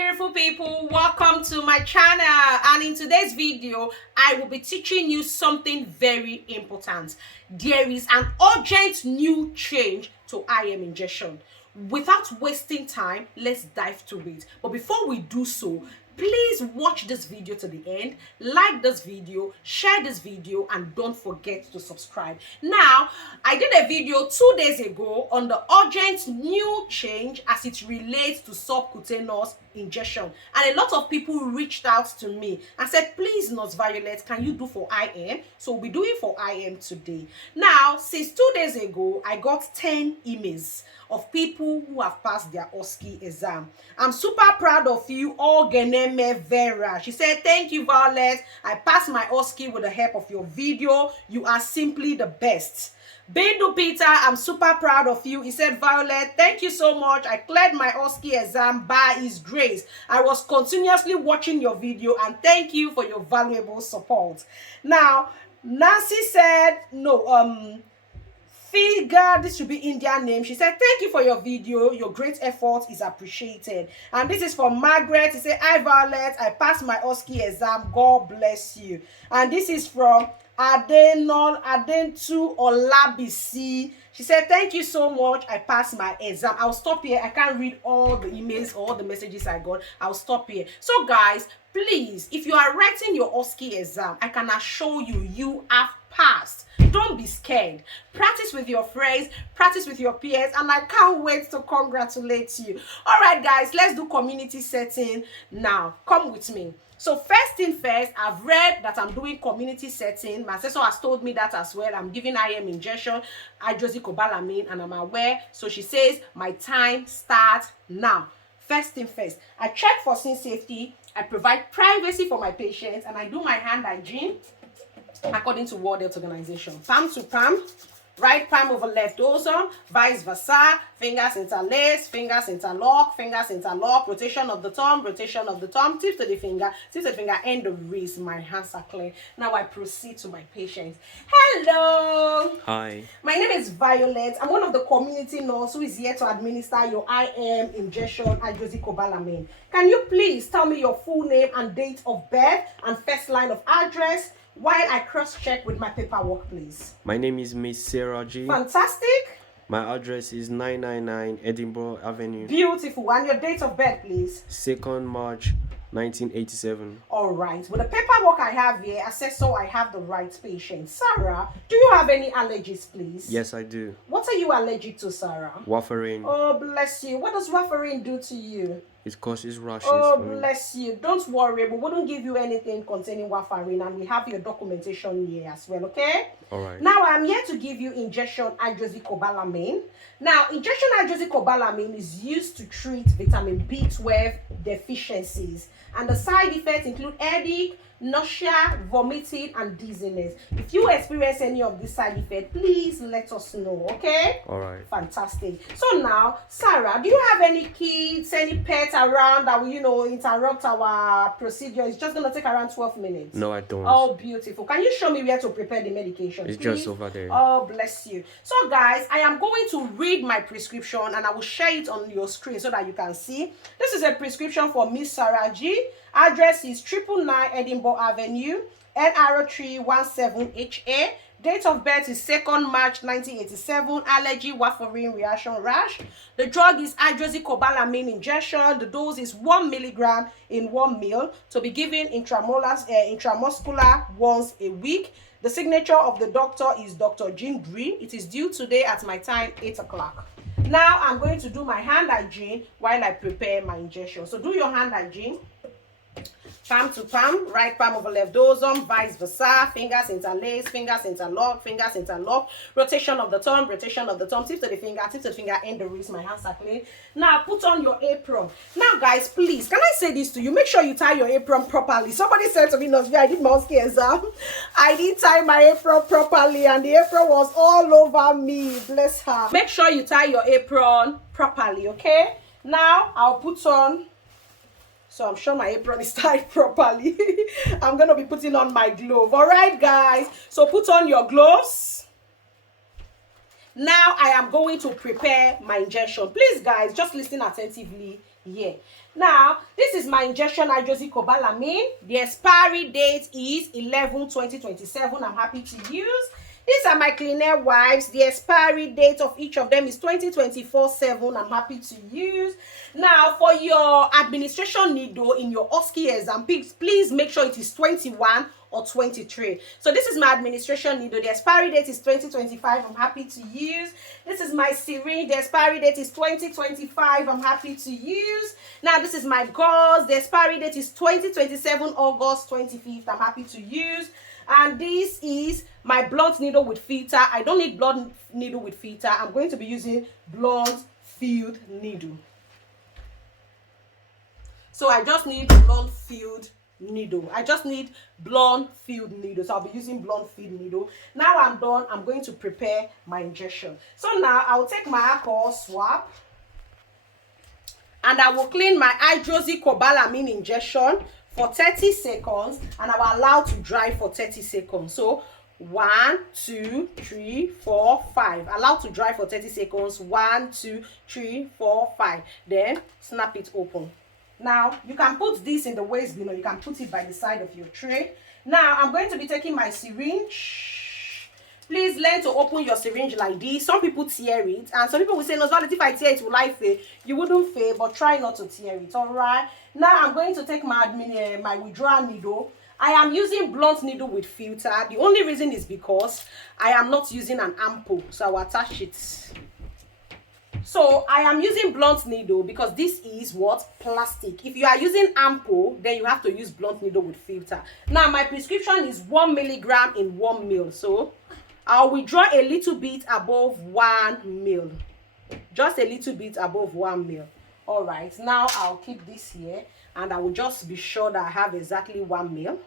beautiful people, welcome to my channel, and in today's video I will be teaching you something very important. There is an urgent new change to IM injection. Without wasting time, let's dive to it. But before we do so, please watch this video to the end, like this video, share this video, and don't forget to subscribe. Now, I did a video 2 days ago on the urgent new change as it relates to subcutaneous injection, and a lot of people reached out to me and said, please, Nurse Violet, can you do for IM? So we'll be doing for IM today. Now, since 2 days ago, I got 10 emails of people who have passed their Osce exam. I'm super proud of you, Ogeneme Vera. She said, thank you, Violet. I passed my Osce with the help of your video. You are simply the best. Bindu Peter, I'm super proud of you. He said, Violet, thank you so much. I cleared my Osce exam by His grace. I was continuously watching your video, and thank you for your valuable support. Now, Nancy said, no, Figure, this should be Indian name. She said, thank you for your video. Your great effort is appreciated. And this is from Margaret. She said, hi, Violet. I passed my Osce exam. God bless you. And this is from Adentu Olabisi. She said, thank you so much. I passed my exam. I'll stop here. I can't read all the emails, all the messages I got. I'll stop here. So, guys, please, if you are writing your Osce exam, I can assure you, you have passed. Don't be scared. Practice with your friends, practice with your peers, and I can't wait to congratulate you. All right, guys, let's do community setting now. Come with me. So first thing first, I've read that I'm doing community setting. My assessor has told me that as well. I'm giving IM injection, hydroxycobalamin, and I'm aware. So she says my time starts now. First thing first, I check for scene safety. I provide privacy for my patients, and I do my hand hygiene according to World Health Organization. Palm to palm, right palm over left dorsum, vice versa, fingers interlace, fingers interlock, rotation of the thumb, tips to the finger, end the wrist. My hands are clear. Now I proceed to my patients. Hello. Hi. My name is Violet. I'm one of the community nurse who is here to administer your IM injection, hydroxycobalamin. Can you please tell me your full name and date of birth and first line of address while I cross-check with my paperwork, please? My name is Miss Sarah G. Fantastic. My address is 999 Edinburgh Avenue. Beautiful. And your date of birth, please? 2nd March 1987. All right. With the paperwork I have here, assessor, I have the right patient. Sarah, do you have any allergies, please? Yes, I do. What are you allergic to, Sarah? Warfarin. Oh, bless you. What does warfarin do to you? It causes rashes. Oh, for me. bless you. Don't worry. We wouldn't give you anything containing warfarin, and we have your documentation here as well, okay? All right. Now, I'm here to give you injection hydroxycobalamin. Now, injection hydroxycobalamin is used to treat vitamin B12 deficiencies, and the side effects include headache, nausea, vomiting, and dizziness. If you experience any of these side effects, please let us know, okay? All right. Fantastic. So now, Sarah, do you have any kids, any pets around that will, interrupt our procedure? It's just going to take around 12 minutes. No, I don't. Oh, beautiful. Can you show me where to prepare the medication, It's please? just over there. Oh, bless you. So, guys, I am going to read my prescription, and I will share it on your screen so that you can see. This is a prescription for Miss Sarah G. Address is 999 Edinburgh Avenue, NR317HA. Date of birth is 2nd March 1987. Allergy, warfarin reaction, rash. The drug is hydroxycobalamin injection. The dose is 1 milligram in 1 meal to be given intramuscular once a week. The signature of the doctor is Dr. Jean Green. It is due today at my time, 8 o'clock. Now I'm going to do my hand hygiene while I prepare my injection. So do your hand hygiene. Palm to palm, right palm over left dorsum, vice versa, fingers interlace, fingers interlock, rotation of the thumb, tips to the finger, end the wrist. My hands are clean. Now put on your apron. Now, guys, please, can I say this to you? Make sure you tie your apron properly. Somebody said to me, Nosvi, I did my Osce exam. I didn't tie my apron properly, and the apron was all over me. Bless her. Make sure you tie your apron properly, okay? Now I'll put on. So I'm sure my apron is tied properly. I'm going to be putting on my glove. All right, guys. So put on your gloves. Now I am going to prepare my injection. Please, guys, just listen attentively here. Now, this is my injection hydroxycobalamin. The expiry date is 11/20/27. I'm happy to use. These are my clean air wipes. The expiry date of each of them is 2024/7. I'm happy to use. Now, for your administration needle in your Osce exam, please make sure it is 21 or 23. So this is my administration needle. The expiry date is 2025. I'm happy to use. This is my syringe. The expiry date is 2025. I'm happy to use. Now this is my gauze. The expiry date is 2027 August 25th. I'm happy to use. And this is my blunt needle with filter. I don't need blunt needle with filter. I'm going to be using blunt filled needle. So I just need blunt filled needle. I just need blunt filled needle. So I'll be using blunt filled needle. Now I'm done. I'm going to prepare my injection. So now I'll take my alcohol swab and I will clean my hydroxycobalamin injection for 30 seconds and I will allow to dry for 30 seconds. So 1, 2, 3, 4, 5. Allow to dry for 30 seconds. 1, 2, 3, 4, 5. Then snap it open. Now you can put this in the waste bin or you can put it by the side of your tray. Now I'm going to be taking my syringe. Please learn to open your syringe like this. Some people tear it and some people will say, no, if I tear it, will I fail? You wouldn't fail, but try not to tear it. All right. Now I'm going to take my withdrawal needle. I am using blunt needle with filter. The only reason is because I am not using an ampoule, so I will attach it. So I am using blunt needle because this is what? Plastic. If you are using ampoule, then you have to use blunt needle with filter. Now my prescription is 1 milligram in 1 ml. So I'll withdraw a little bit above 1 ml. Just a little bit above 1 ml. All right. Now I'll keep this here and I will just be sure that I have exactly 1 ml.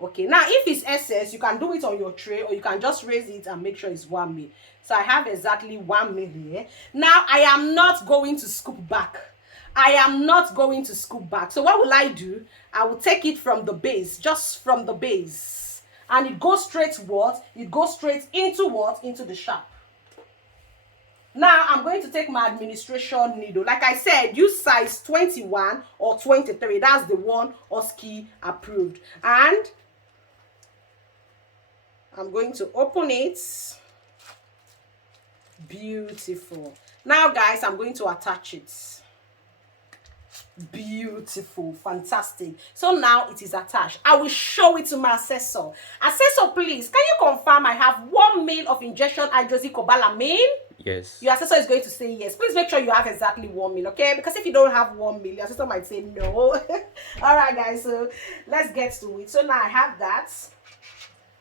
Okay, now if it's excess, you can do it on your tray or you can just raise it and make sure it's 1 ml. So I have exactly 1 ml here. Now I am not going to scoop back. I am not going to scoop back. So what will I do? I will take it from the base, just from the base. And it goes straight what? It goes straight into what? Into the shaft. Now I'm going to take my administration needle. Like I said, use size 21 or 23. That's the one Osce approved. And I'm going to open it. Beautiful. Now guys, I'm going to attach it. Beautiful, fantastic. So now it is attached. I will show it to my assessor. Assessor, please, can you confirm I have 1 ml of injection hydroxycobalamin? Yes. Your assessor is going to say yes. Please make sure you have exactly 1 ml, okay? Because if you don't have 1 ml, your assessor might say no. All right, guys. So let's get to it. So now I have that.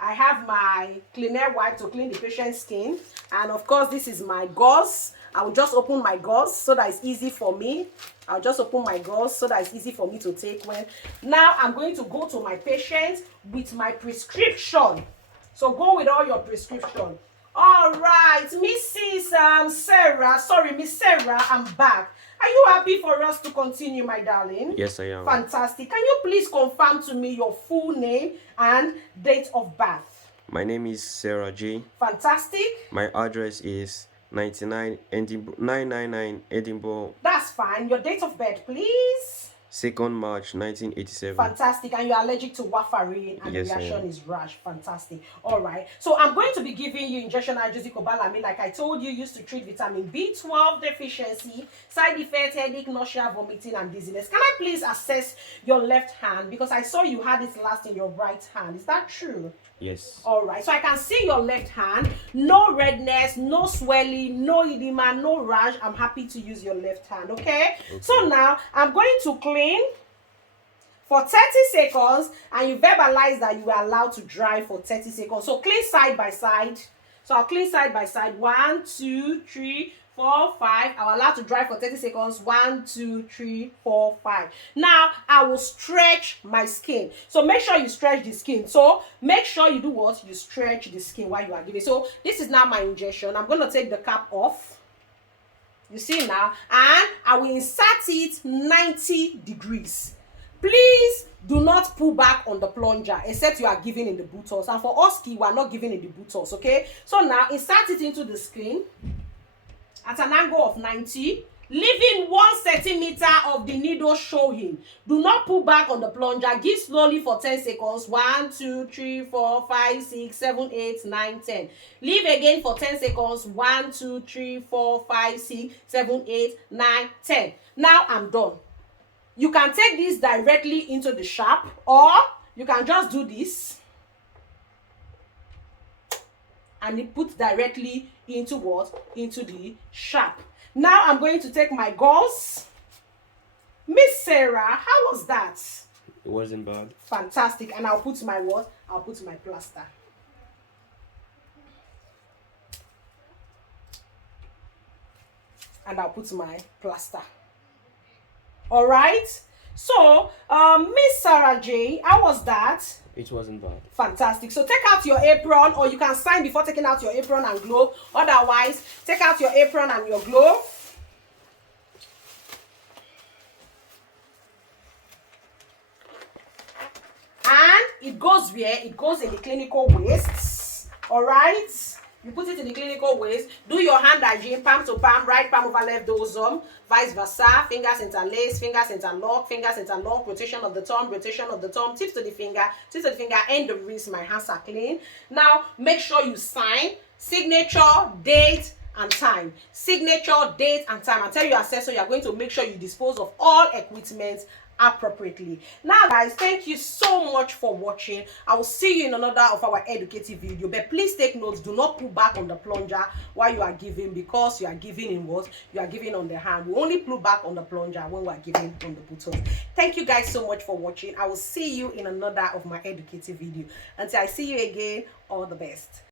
I have my clean air wipe to clean the patient's skin, and of course this is my gauze. I will just open my gauze so that it's easy for me. I'll just open my gauze so that it's easy for me to take when. Now I'm going to go to my patient with my prescription. So go with all your prescription. All right, Mrs. Sarah. Sorry, Miss Sarah, I'm back. Are you happy for us to continue, my darling? Yes, I am. Fantastic. Can you please confirm to me your full name and date of birth? My name is Sarah J. Fantastic. My address is 999 Edinburgh. That's fine. Your date of birth, please. 2nd March 1987. Fantastic. And you're allergic to warfarin and Yes, the reaction is rash. Fantastic. All right. So I'm going to be giving you injection hydroxycobalamin, like I told you, used to treat vitamin B12 deficiency, side effects, headache, nausea, vomiting, and dizziness. Can I please assess your left hand? Because I saw you had it last in your right hand. Is that true? Yes. All right. So I can see your left hand. No redness, no swelling, no edema, no rash. I'm happy to use your left hand. Okay? So now I'm going to clean for 30 seconds, and you verbalize that you are allowed to dry for 30 seconds. So clean side by side. So I'll clean side by side. 1, 2, 3, 4, 5. I'll allow to dry for 30 seconds. 1, 2, 3, 4, 5. Now I will stretch my skin. So make sure you stretch the skin. So make sure you do what? You stretch the skin while you are giving. So this is now my injection. I'm going to take the cap off. You see now, and I will insert it 90 degrees. Please do not pull back on the plunger except you are giving in the buttocks. And for Osce, we are not giving in the buttocks, okay? So now insert it into the skin at an angle of 90 leaving 1 centimeter of the needle showing. Do not pull back on the plunger. Give slowly for 10 seconds. 1 2 3 4 5 6 7 8 9 10. Leave again for 10 seconds. 1 2 3 4 5 6 7 8 9 10. Now I'm done. You can take this directly into the sharp, or you can just do this and it puts directly into what? Into the sharp. Now I'm going to take my gauze. Miss Sarah, how was that? It wasn't bad. Fantastic. And I'll put my what? I'll put my plaster. And I'll put my plaster. All right. So, Miss Sarah J, how was that? It wasn't bad. Fantastic. So take out your apron, or you can sign before taking out your apron and glove. Otherwise, take out your apron and your glove. And it goes where? It goes in the clinical waste. All right. You put it in the clinical waste. Do your hand hygiene, palm to palm, right palm over left dorsum, vice versa. Fingers interlace, fingers interlock, rotation of the thumb, tips to the finger, end the wrist. My hands are clean. Now, make sure you sign signature, date, and time. Signature, date, and time. Until you assess, so you are going to make sure you dispose of all equipment appropriately. Now guys, thank you so much for watching. I will see you in another of our educative video, but please take notes. Do not pull back on the plunger while you are giving, because you are giving in what? You are giving on the hand. We only pull back on the plunger when we are giving on the buttons. Thank you guys so much for watching. I will see you in another of my educative video. Until I see you again, all the best.